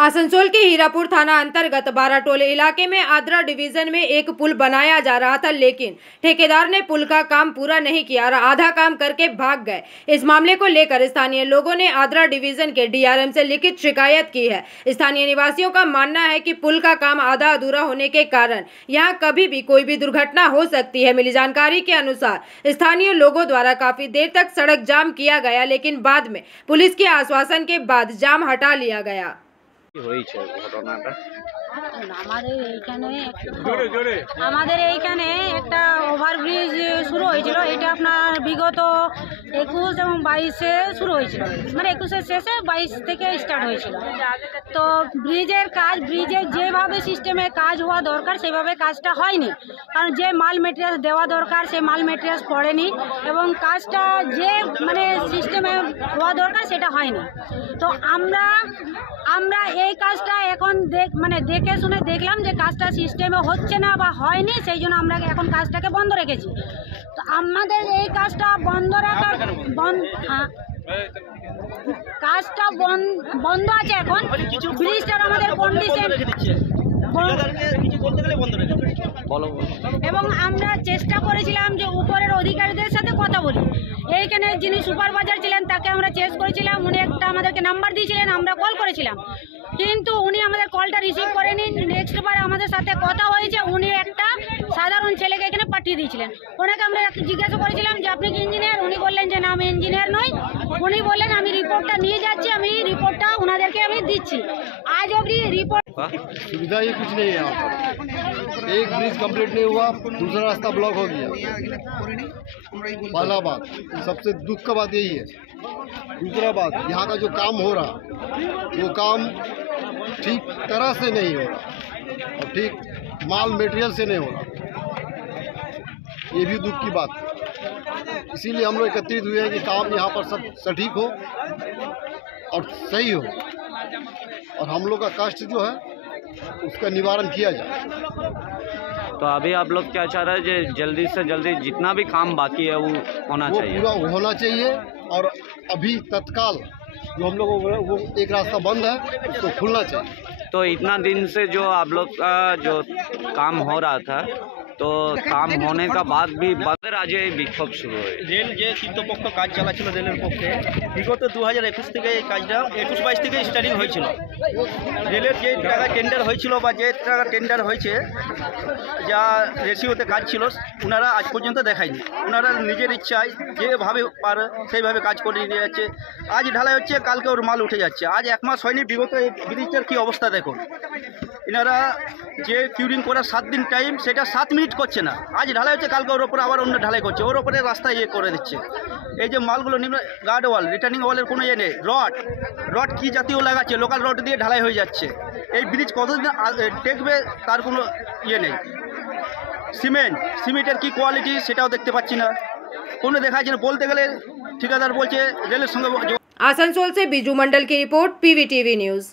आसनसोल के हीरापुर थाना अंतर्गत बाराटोले इलाके में आद्रा डिवीजन में एक पुल बनाया जा रहा था, लेकिन ठेकेदार ने पुल का काम पूरा नहीं किया और आधा काम करके भाग गए। इस मामले को लेकर स्थानीय लोगों ने आद्रा डिवीजन के डीआरएम से लिखित शिकायत की है। स्थानीय निवासियों का मानना है कि पुल का काम आधा अधूरा होने के कारण यहां कभी भी कोई भी दुर्घटना हो सकती है। मिली जानकारी के अनुसार स्थानीय लोगों द्वारा काफी देर तक सड़क जाम किया गया, लेकिन बाद में पुलिस के आश्वासन के बाद जाम हटा लिया गया। আমাদের এইখানে একটা ওভারব্রিজ শুরু হয়েছিল। এটা আপনার বিগত 21 এবং 22-এ শুরু হয়েছিল, মানে 21-এর শেষে 22 থেকে স্টার্ট হয়েছিল। তো ব্রিজের যেভাবে সিস্টেমে কাজ হওয়া দরকার সেভাবে কাজটা হয়নি, কারণ যে মাল মেটেরিয়াল দেওয়া দরকার সে মাল মেটেরিয়াল পড়েনি এবং কাজটা যে মানে সিস্টেমে হওয়া দরকার সেটা হয়নি। তো আমরা এই কাজটা এখন দেখে শুনে দেখলাম যে কাজটা সিস্টেমে হচ্ছে না বা হয়নি, সেই জন্য আমরা এখন কাজটাকে বন্ধ রেখেছি। তো আমাদের এই কাজটা বন্ধ রাখার কাজটা বন্ধ আছে এখন। ব্রিজটার আমাদের কন্ডিশন এবং আমরা চেষ্টা করেছিলাম যে উপরের অধিকারীদের সাথে কথা বলি। এইখানে যিনি সুপারভাইজার ছিলেন তাকে আমরা চেস করেছিলাম, উনি একটা আমাদেরকে নাম্বার দিয়েছিলেন, আমরা কল করেছিলাম, কিন্তু উনি আমাদের কলটা রিসিভ করেনি। নেক্সট বার আমাদের সাথে কথা হয়েছে, উনি একটা সাধারণ ছেলেকে এখানে পাঠিয়ে দিয়েছিলেন। ওনাকে আমরা জিজ্ঞাসা করেছিলাম যে আপনি কি ইঞ্জিনিয়ার? উনি বললেন যে না আমি ইঞ্জিনিয়ার নই। উনি বললেন আমি রিপোর্টটা নিয়ে যাচ্ছি, আমি রিপোর্টটা ওনাদেরকে আমি दिच्छी। आज अभी रिपोर्ट सुविधा ही कुछ नहीं है यहाँ पर। एक ब्रिज कंप्लीट नहीं हुआ, दूसरा रास्ता ब्लॉक हो गया। पहला बात, सबसे दुख का बात यही है। दूसरा बात, यहाँ का जो काम हो रहा वो काम ठीक तरह से नहीं हो रहा और ठीक माल मटेरियल से नहीं हो रहा, ये भी दुख की बात है। इसीलिए हम लोग एकत्रित हुए हैं कि काम यहाँ पर सब सटीक हो और सही हो और हम लोग का कष्ट जो है उसका निवारण किया जाए। तो अभी आप लोग क्या चाह रहे हैं? जो जल्दी से जल्दी जितना भी काम बाकी है वो होना चाहिए, पूरा होना चाहिए। और अभी तत्काल जो हम लोग वो एक रास्ता बंद है उसको खुलना चाहिए। तो इतना दिन से जो आप लोग का जो काम हो रहा था, तो काम होने का बाद भी बंद आज বিক্ষোভ শুরু হয়। রেল যে কর্তৃপক্ষ কাজ চালাচ্ছিল রেলের পক্ষে বিগত 2021 থেকে এই কাজটা 21-22 থেকে স্টার্টিং হয়েছিল। রেলের যে টাকা টেন্ডার হয়েছিল বা যে টাকা টেন্ডার হয়েছে যা রেশিওতে কাজ ছিল ওনারা আজ পর্যন্ত দেখায়নি। ওনারা নিজের ইচ্ছায় যেভাবে পারে সেইভাবে কাজ করে নিয়ে যাচ্ছে। আজ ঢালাই হচ্ছে, কালকে ওর মাল উঠে যাচ্ছে। আজ 1 মাস হয়নি, বিগত এই ব্রিজটার কী অবস্থা দেখুন। এনারা যে কিউরিং করার 7 দিন টাইম সেটা 7 মিনিট করছে না। আজ ঢালাই হচ্ছে, কালকে ওর ওপরে আবার অন্য ঢালাই করছে, ওর ওপরে রাস্তা করে দিচ্ছে। এই যে মালগুলো নিম্ন গার্ড ওয়াল, রিটার্নিং ওয়ালের কোনো নেই। রড কী জাতীয় লাগাচ্ছে, লোকাল রড দিয়ে ঢালাই হয়ে যাচ্ছে। এই ব্রিজ কতদিন টেকবে তার কোনো নেই। সিমেন্টের কী কোয়ালিটি সেটাও দেখতে পাচ্ছি না, কোনো দেখা যাচ্ছে না। বলতে গেলে ঠিকাদার বলছে রেলের সঙ্গে। आसनसोल से बिजू मंडल की रिपोर्ट, पीवीटीवी न्यूज़।